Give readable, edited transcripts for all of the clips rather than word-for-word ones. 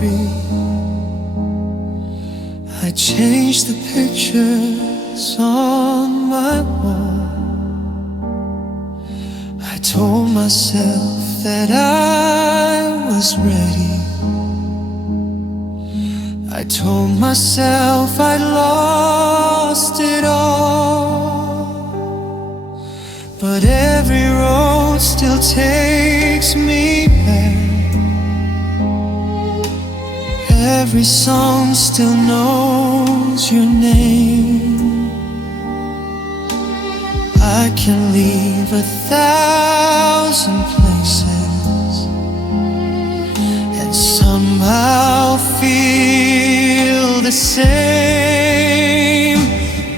tree. I changed the pictures on my wall. I told myself that I was ready. I told myself I'd lost it all. But every road still takes me back. Every song still knows your name. I can leave 1,000 places and somehow feel the same.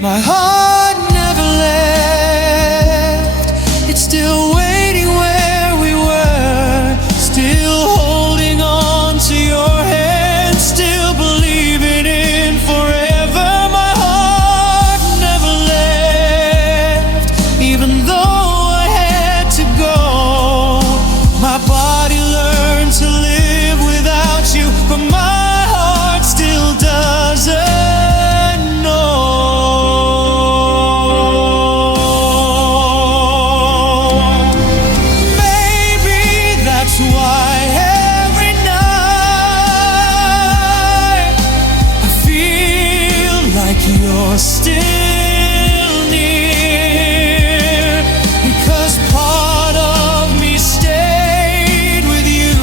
My heart never left. It's still waiting where we were, still holding on to your hand, still believing in forever. My heart never left, even though I had to go. My body learned to live without you, but my heart still doesn't know. Maybe that's why every night I feel like you're still near, because part of me stayed with you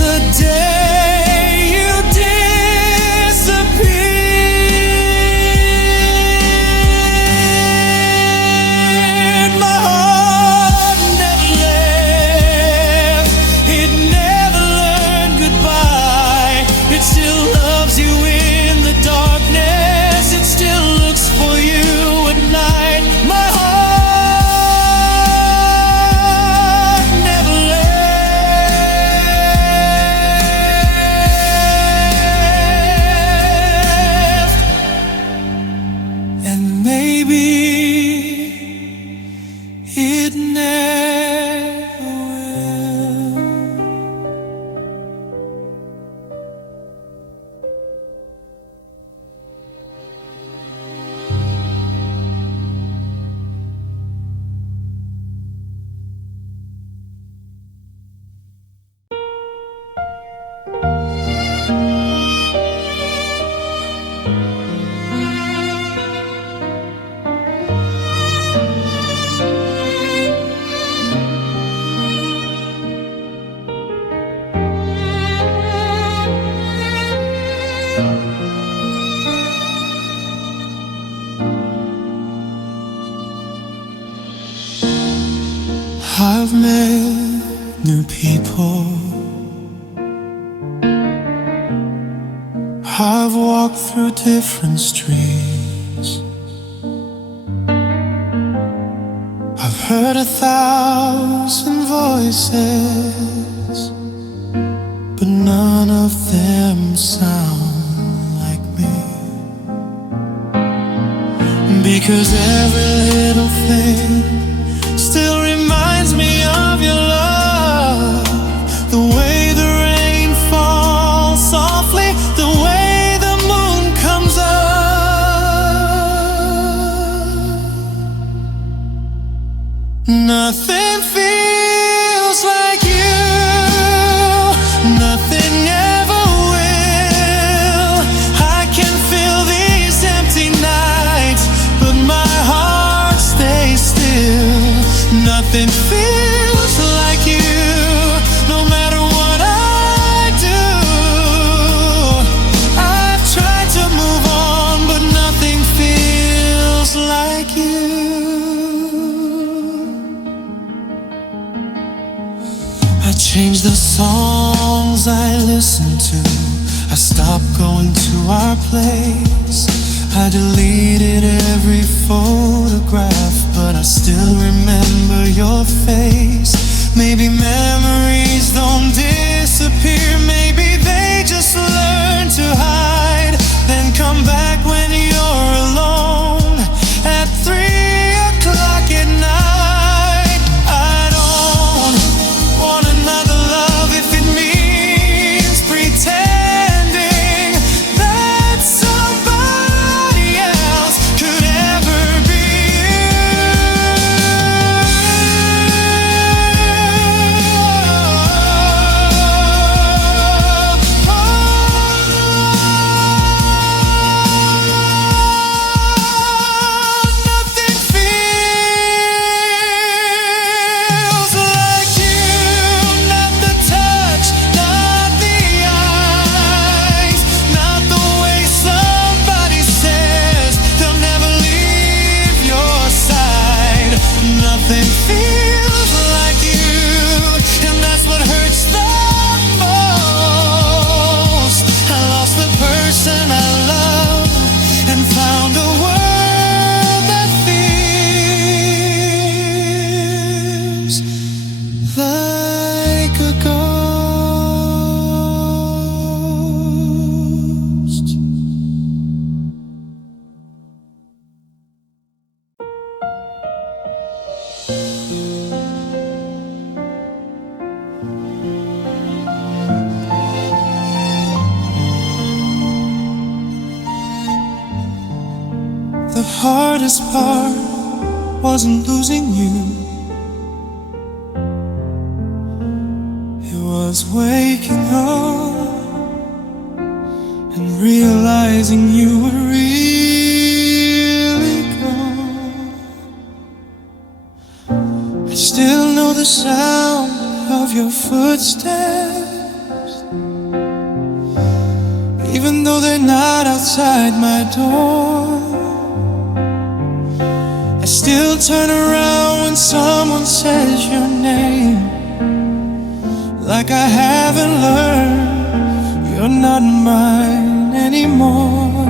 the day you disappeared. My heart never left. It never learned goodbye. It still loves you in the darkness. It still looks for you at night. My heart never left. And maybe it never will. I've met new people. I've walked through different streets. I've heard 1,000 voices, but none of them sound like me. Because every little thing still reminds me of your love. The way the rain falls softly, the way the moon comes up. Nothing feels like you. Nothing ever will. I can feel these empty nights, but my heart stays still. Nothing feels like you, no matter what I do. I've tried to move on, but nothing feels like you. I changed the songs I listen to. I stopped going to our place. I deleted every photograph, but I still remember your face. Maybe memories don't disappear. Maybe they just learn to hide, then come back when you're alone at 3 o'clock at night. I don't want another love if it means The hardest part wasn't losing you, it was waking up and realizing you were really gone. I still know the sound of your footsteps, even though they're not outside my door. I still turn around when someone says your name, like I haven't learned you're not mine anymore.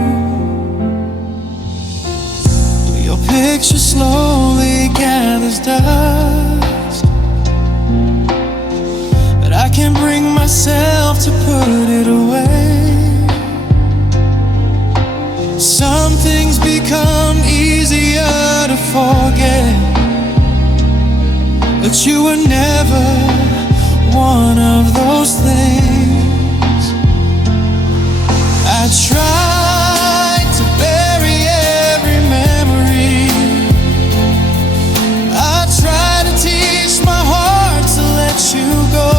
Your picture slowly gathers dust, but I can't bring myself to put it away. Some things become easier to forget, but you were never one of those things. I tried to bury every memory, I tried to teach my heart to let you go,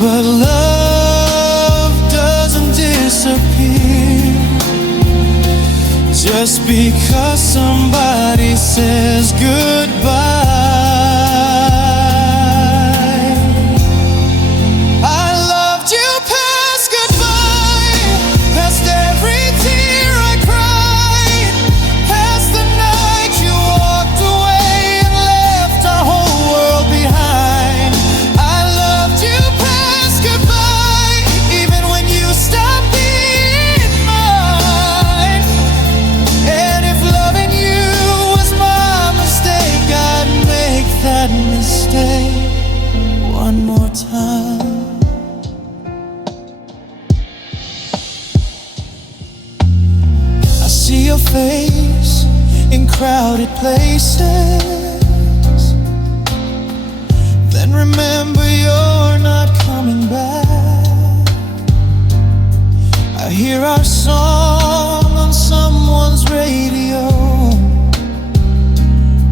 but love doesn't disappear just because somebody says goodbye. I loved you past goodbye, past every tear I cried, past the night you walked away and left our whole world behind. I loved you past goodbye, even when you stopped being mine. And if loving you was my mistake, I'd make that mistake one more time. I see your face in crowded places, then remember you're not coming back. I hear our song on someone's radio,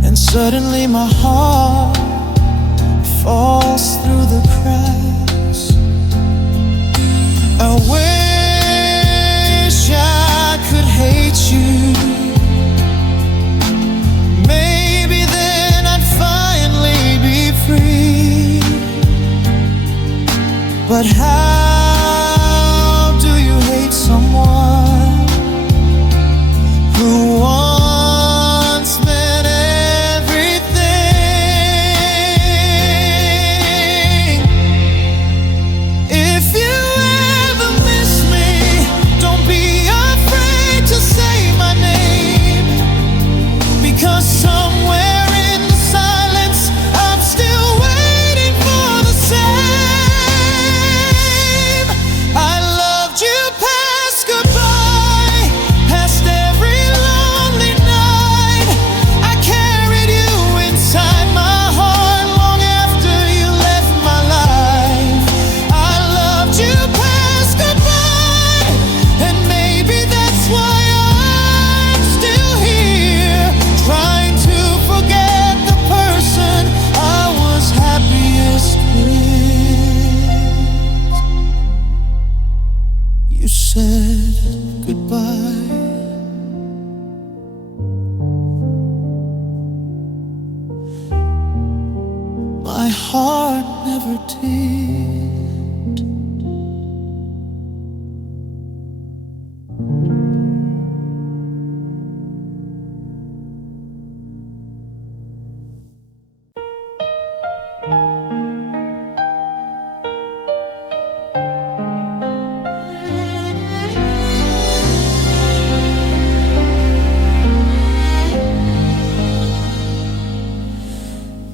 and suddenly my heart falls through the cracks. I wish I could hate you, maybe then I'd finally be free. But how do you hate someone who once meant everything? If you ever miss me, don't be afraid to say my name, because somewhere in the silence I'm still waiting for the same. I loved you past goodbye, past every lonely night. I carried you inside my heart long after you left my life. I loved you past goodbye, and maybe that's why I'm still here, trying to forget the person I was happiest with. You said goodbye, my heart never did.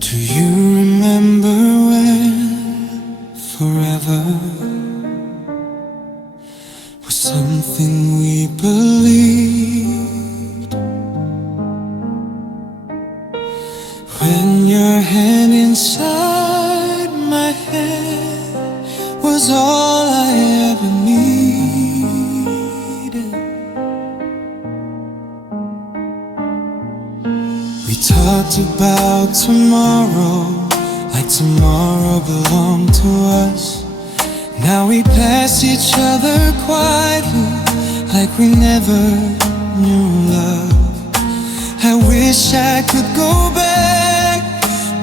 Do you remember when forever was something we believed? When your hand inside about tomorrow, like tomorrow belonged to us. Now we pass each other quietly, like we never knew love. I wish I could go back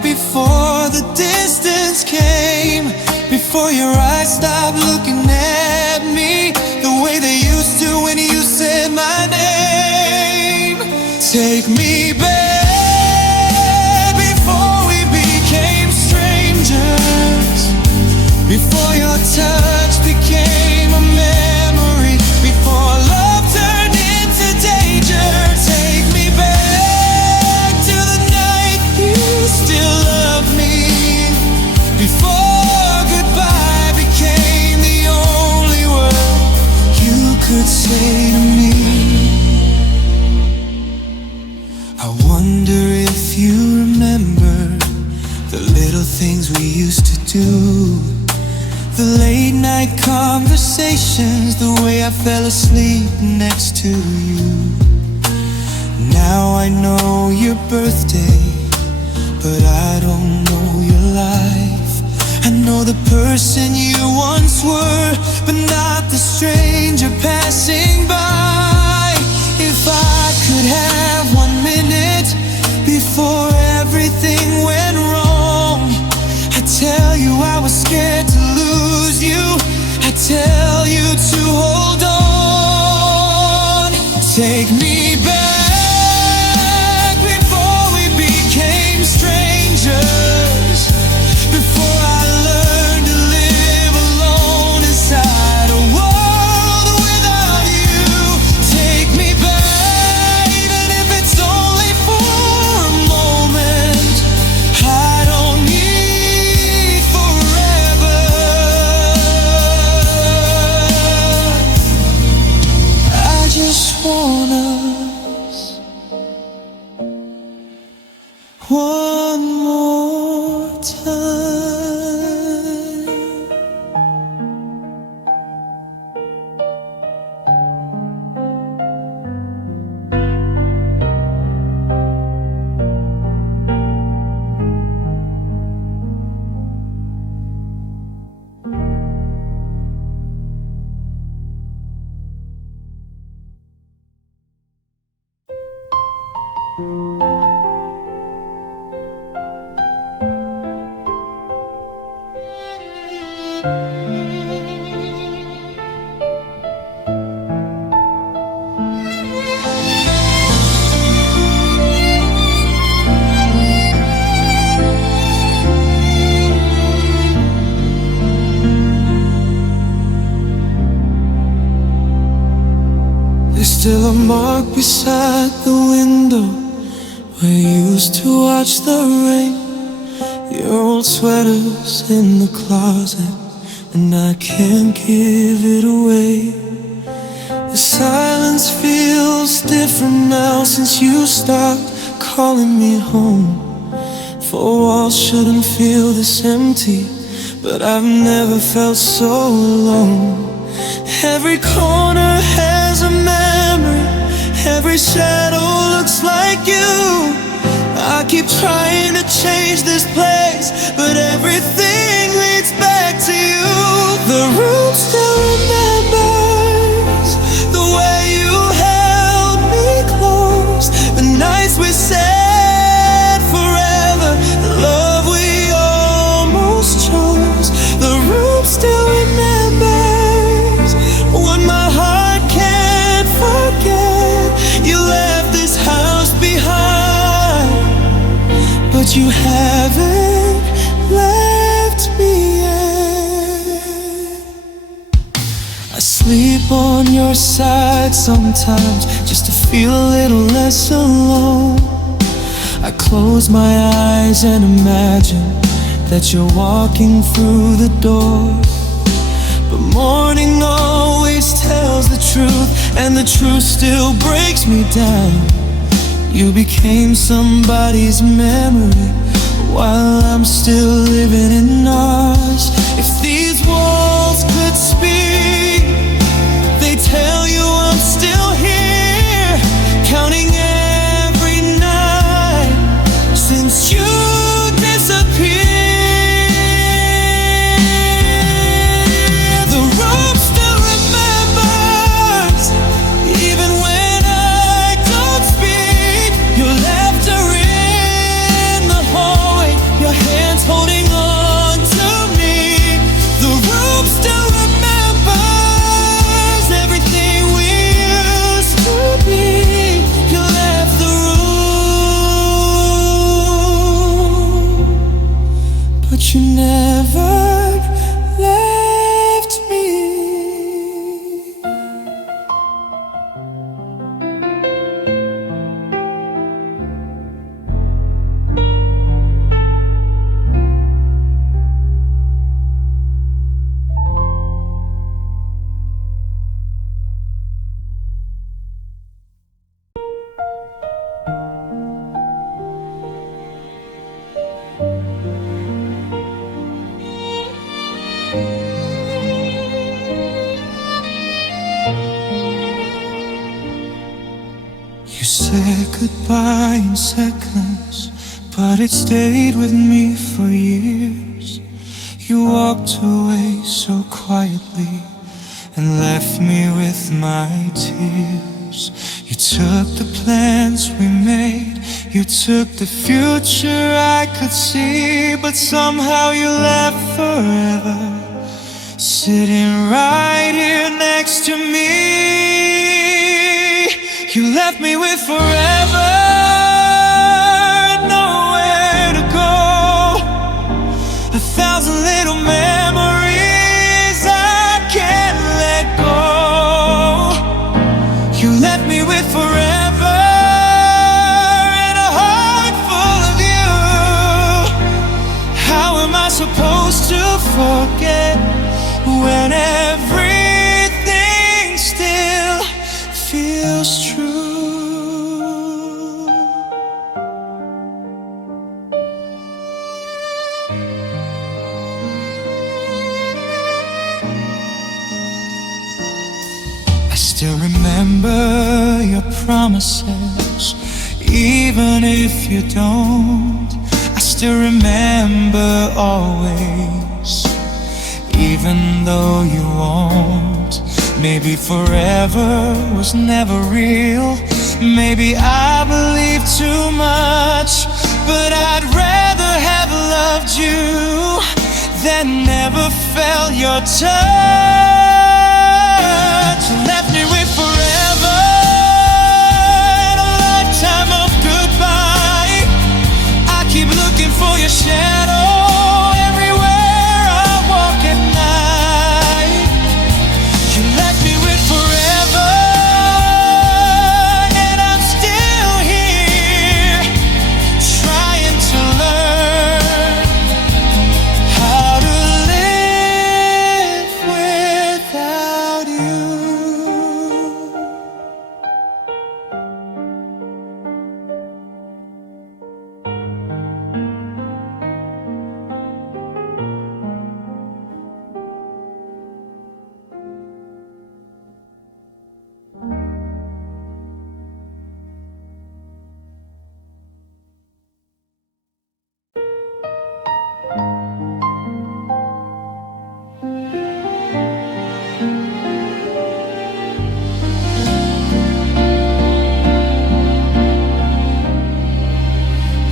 before the distance came, before your eyes stopped looking at me the way they used to when you said my name. Take me back before we became strangers, before your touch became a memory, before love turned into danger. Take me back to the night you still loved me, before goodbye became the only word you could say to me. I wonder if you remember the little things we used to do, the late night conversations, the way I fell asleep next to you. Now I know your birthday, but I don't know your life. I know the person you once were, but not the stranger passing by. If I could have 1 minute before everything went wrong, I tell you I was scared to lose you, I tell you to hold on. Take me back before we became strangers, before I learned to live alone inside a world without you. Take me back, even if it's only for a moment. I don't need forever. I just want us one more time. There's still a mark beside the window where you used to watch the rain. Your old sweater's in the closet, and I can't give it away. The silence feels different now since you stopped calling me home. Four walls shouldn't feel this empty, but I've never felt so alone. Every corner has a memory, every shadow looks like you. I keep trying to change this place, but everything leads back to you. The room still remembers the way you held me close, the nights we said forever, the love we almost chose. The room still remembers what my heart can't forget. You left this house behind, but you haven't left me yet. I sleep on your side sometimes just to feel a little less alone. I close my eyes and imagine that you're walking through the door. But morning always tells the truth, and the truth still breaks me down. You became somebody's memory while I'm still living in ours. If these walls could speak, they tell you I'm still here, counting every night but you never left me. You said goodbye in seconds, but it stayed with me for years. You walked away so quietly and left me with my tears. You took the plans we made, you took the future I could see, but somehow you left forever, sitting right here next to me. You left me with forever and nowhere to go, 1,000 little memories I can't let go. You left me with forever and a heart full of you. How am I supposed to forget when everything still feels true? I still remember your promises, even if you don't. I still remember always, even though you won't. Maybe forever was never real. Maybe I believe too much, but I'd rather have loved you than never felt your touch. You left me with forever and a lifetime of goodbye. I keep looking for your shadow everywhere I walk at night. You left me with forever and I'm still here, trying to learn how to live without you.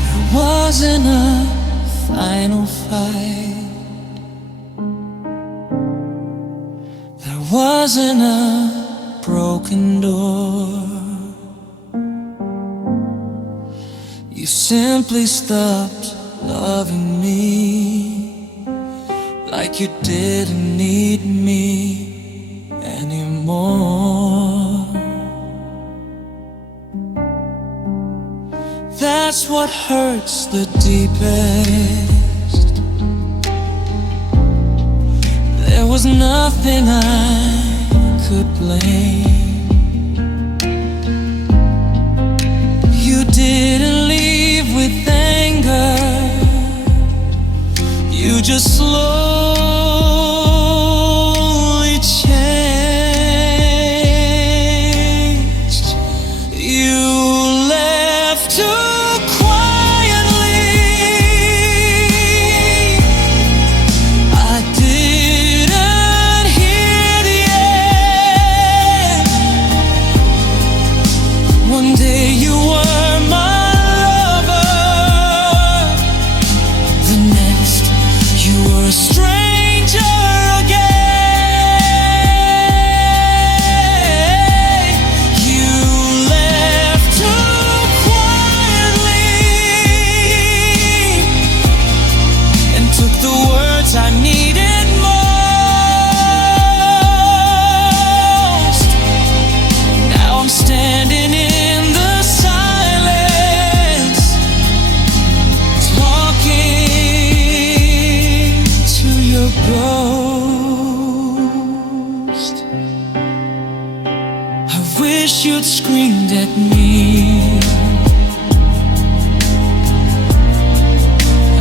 There wasn't a final fight, there wasn't a broken door. You simply stopped loving me, like you didn't need me anymore. That's what hurts the deepest. There was nothing I could blame. You didn't leave with anger, you just slowly changed. You left too quietly. I didn't hear the end. One day you were my lover, the next you were a stranger. ghost. I wish you'd screamed at me.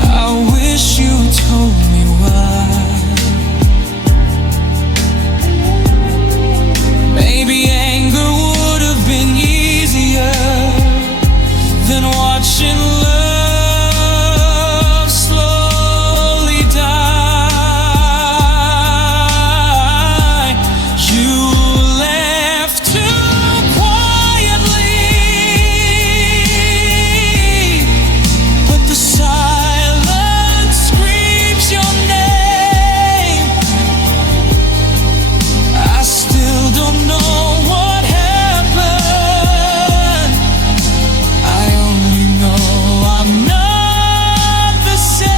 I wish you told me why. Maybe anger would have been easier than watching love slowly die. You left too quietly, but the silence screams your name. I still don't know what happened. I only know I'm not the same.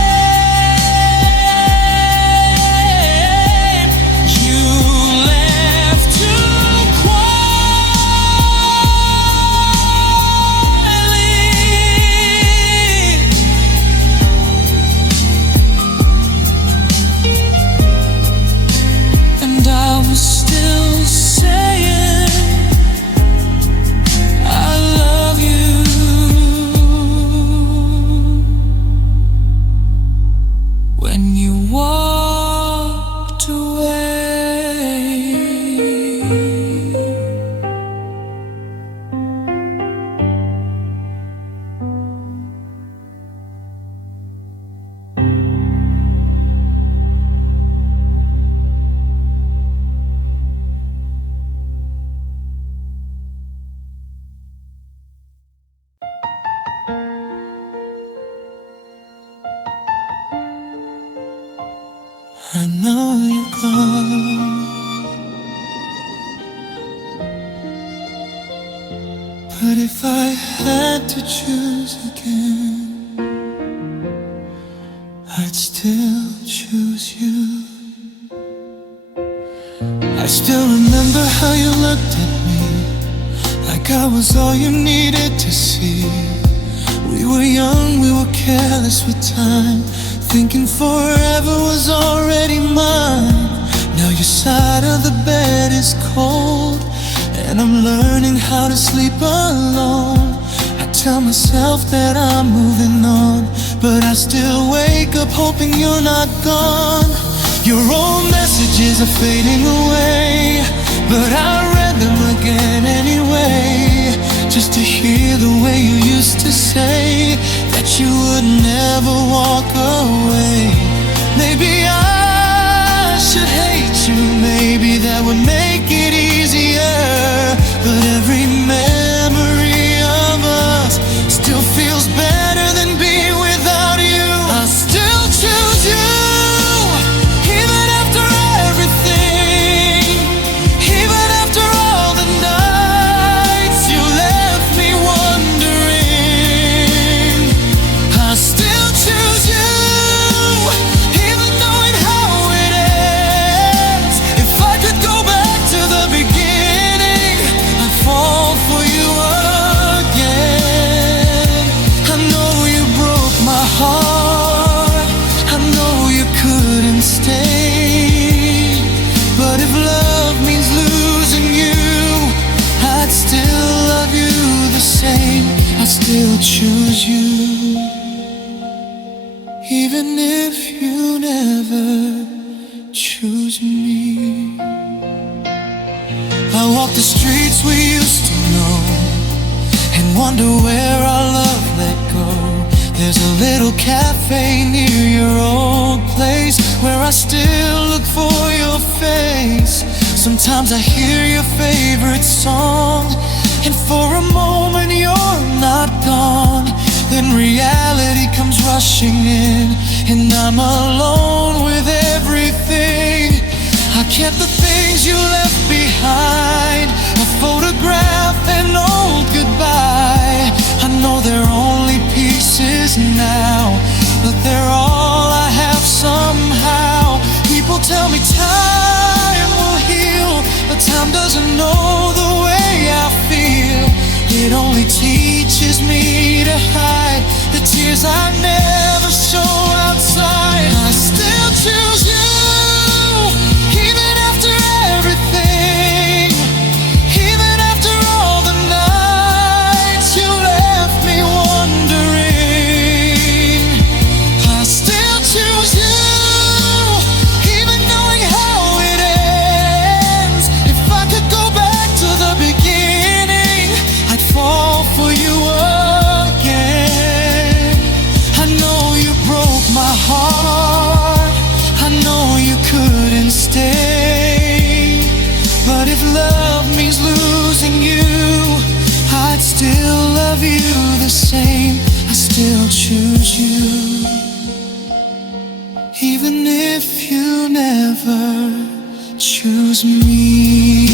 You left too quietly, and I was still saying I love you. When you walked away, I know you're gone, but if I had to choose again, I'd still choose you. I still remember how you looked at me, like I was all you needed to see. We were young, we were careless with time, thinking forever was already mine. Now your side of the bed is cold, and I'm learning how to sleep alone. I tell myself that I'm moving on, but I still wake up hoping you're not gone. Your old messages are fading away, but I read them again anyway, just to hear the way you used to say that you would never walk away. Maybe I should hate you, maybe that would make it easier, but every memory of us still feels better than being without you. I still choose you, even after everything, even after all the nights you left me wondering. I still choose you, even knowing how it ends. If I could go back to the beginning, I'd fall for you again. I know you broke my heart, I know you couldn't stay, but if love means losing you, I'd still love you the same. I'd still choose you, even if you never choose me. I walk the streets we used to know and wonder where our love let go. There's a little cafe near your old place where I still look for your face. Sometimes I hear your favorite song, and for a moment you're not gone. Then reality comes rushing in, and I'm alone with everything. I kept the things you left behind, a photograph, an old goodbye. I know they're only pieces now, but they're all I have somehow. People tell me time will heal, but time doesn't know the way I feel. It only teaches me to hide the tears I never show outside. I still choose you, you, even if you never choose me.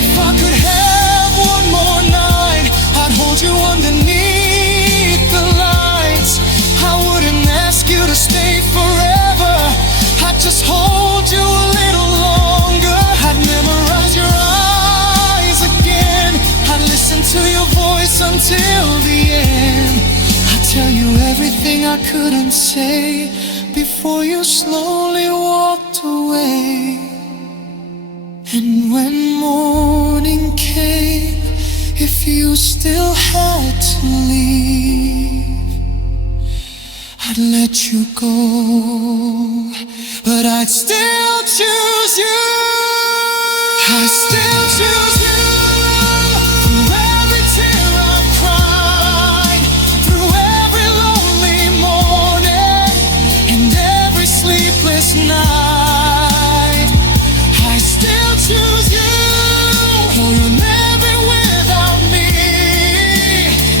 If I could have one more night, I'd hold you underneath the lights. I wouldn't ask you to stay forever, I'd just hold you a little longer. I'd memorize your eyes again, I'd listen to your voice until the end. I'd tell you everything I couldn't say before you slowly walked away. And when morning came, if you still had to leave, I'd let you go, but I'd still choose you. I still choose you. Through every tear I've cried, through every lonely morning, and every sleepless night, I still choose you. Oh, you're never without me.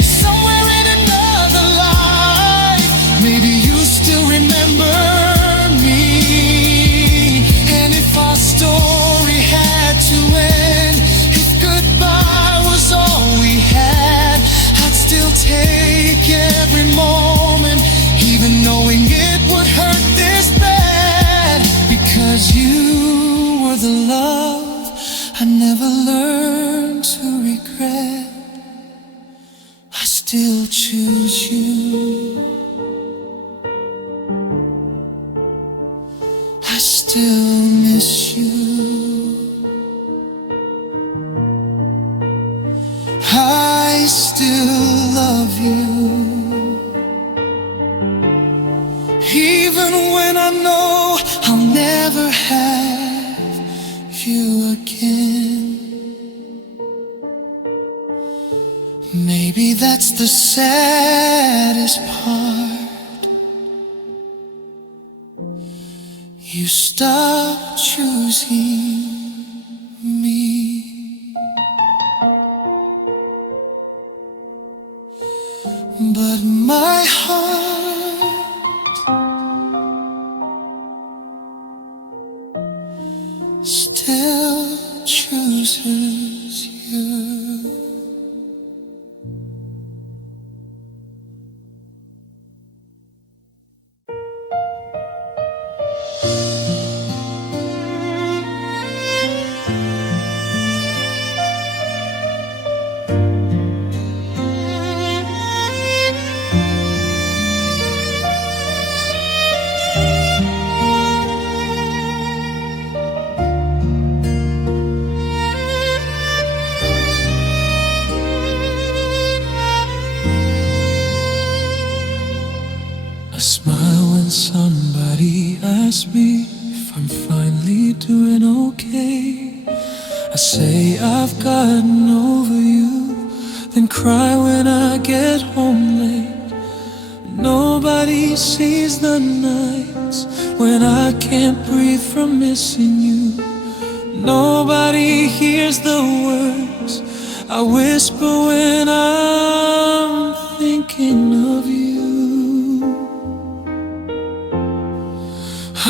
Somewhere in another life, maybe you still remember me. And if our story had to end, if goodbye was all we had, I'd still take every moment, even knowing it would hurt this bad. Because you were the love I never learned to regret. I still choose you. I still miss you. I still love you, even when I know I'll never have you again. Maybe that's the saddest part. You stopped choosing me, but my heart still chooses you. I smile when somebody asks me if I'm finally doing okay. I say I've gotten over you, then cry when I get home late. Nobody sees the nights when I can't breathe from missing you. Nobody hears the words I whisper when I'm thinking of you.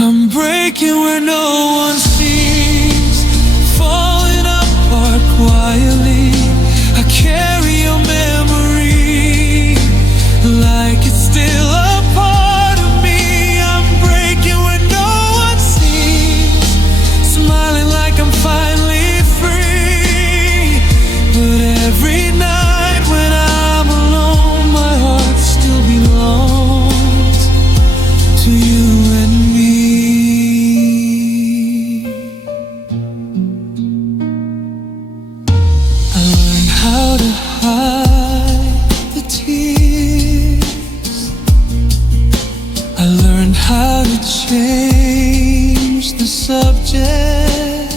I'm breaking where no one sees, falling apart quietly. I carry your memory like it's still a part of me. I'm breaking where no one sees, smiling like I'm finally free. But every night when I'm alone, my heart still belongs to you and me. How to hide the tears, I learned how to change the subject.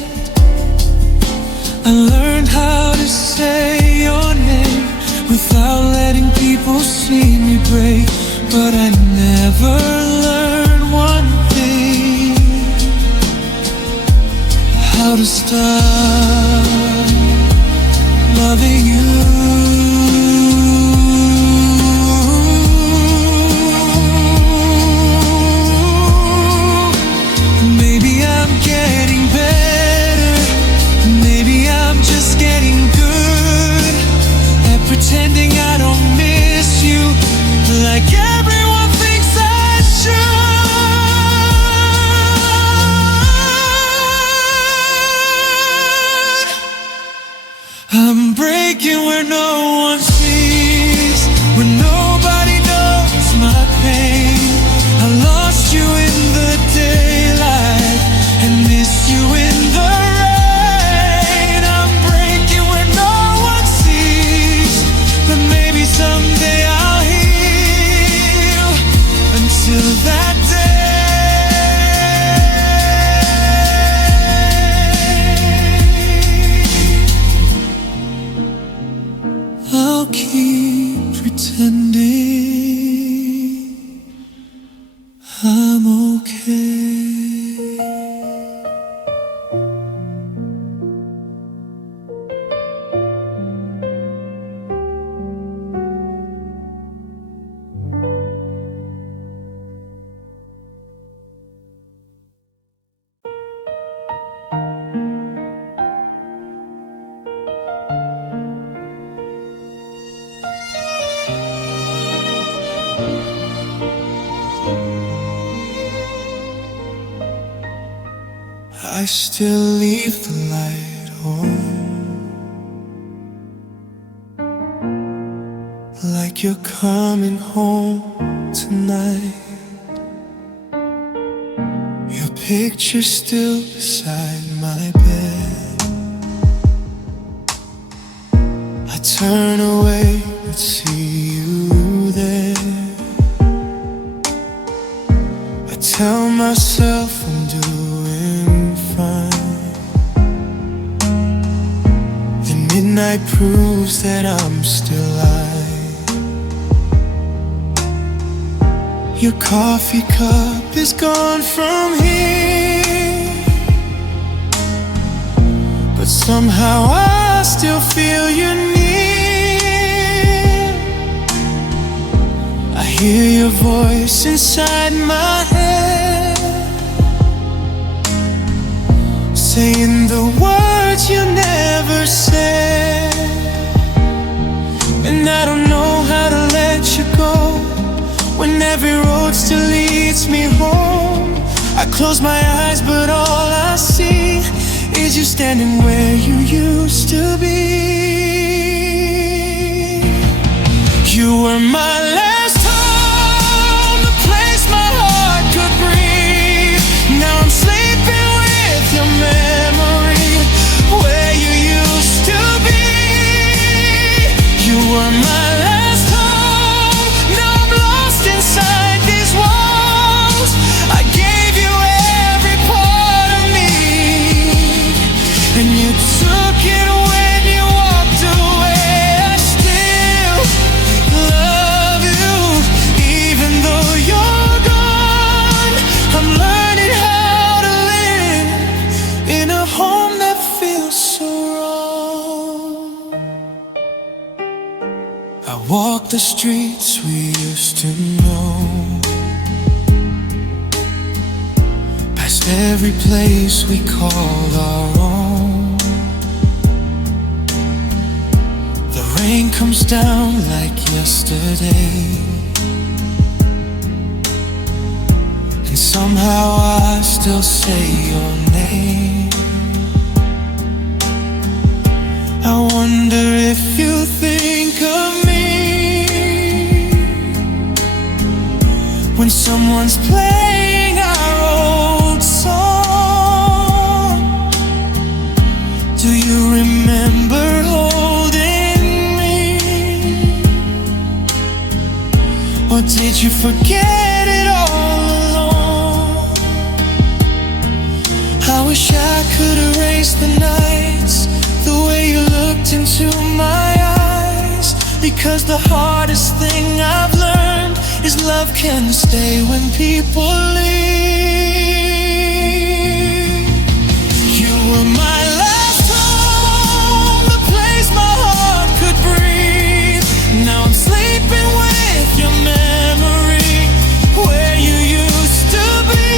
I learned how to say your name without letting people see me break. But I never learned one thing: how to stop loving you. I still leave the light on, like you're coming home tonight. Your picture's still beside my bed. I turn away but see you there. I tell myself I'm doing fine. The midnight proves that I'm still alive. Your coffee cup is gone from here, but somehow I still feel you near. I hear your voice inside my head, saying the words you never said. And I don't know how to let you go when every road still leads me home. I close my eyes but all I see is you standing where you used to be. You were my last home, the place my heart could breathe. Now I'm sleeping with your memory, where you used to be. You were my last home, now I'm lost inside these walls. I gave you every part of me, and you took it when you walked away. I still love you, even though you're gone. I'm learning how to live in a home that feels so wrong. I walk the streets we used to know, past every place we called our own. The rain comes down like yesterday, and somehow I still say your name. I wonder if you think of me when someone's playing our old song. Do you remember holding me, or did you forget it all along? I wish I could erase the nights, the way you looked into my eyes, because the hardest thing I've learned is love can stay when people leave. You were my last home, the place my heart could breathe. Now I'm sleeping with your memory, where you used to be.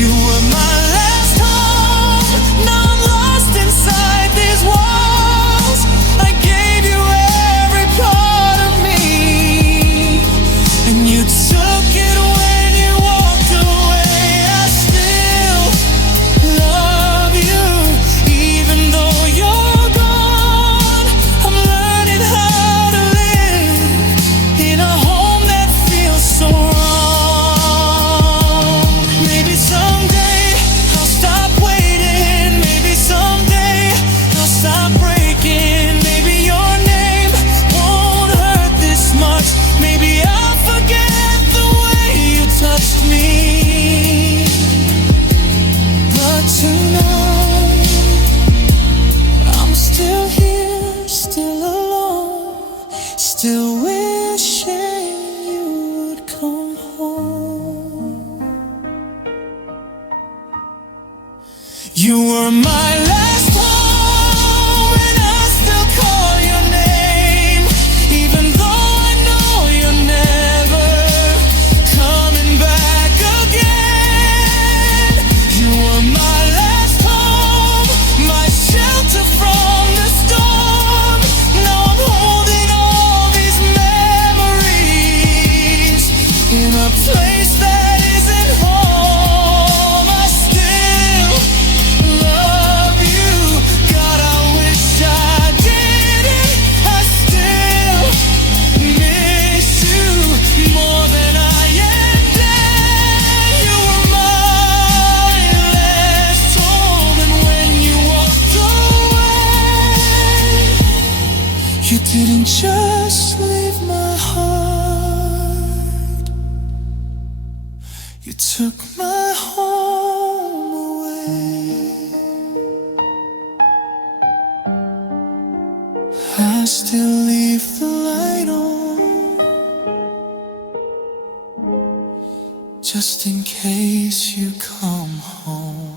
You were my last home, now I'm lost inside these walls. I gave you every part of me, and you took it when you walked away. I still love you, even though you're gone. I'm learning how to live in a home that feels so wrong. Maybe someday I'll stop waiting, maybe someday I'll stop breaking. Maybe your name won't hurt this much, maybe I'll forget the way you touched me. But tonight I'm still here, still alone, still wishing you would come home. You were my last home, and I still call your name, even though I know you're never coming back again. You were my last home, my shelter from the storm. Now I'm holding all these memories in a place that isn't home. I still You took my home away. I still leave the light on, just in case you come home.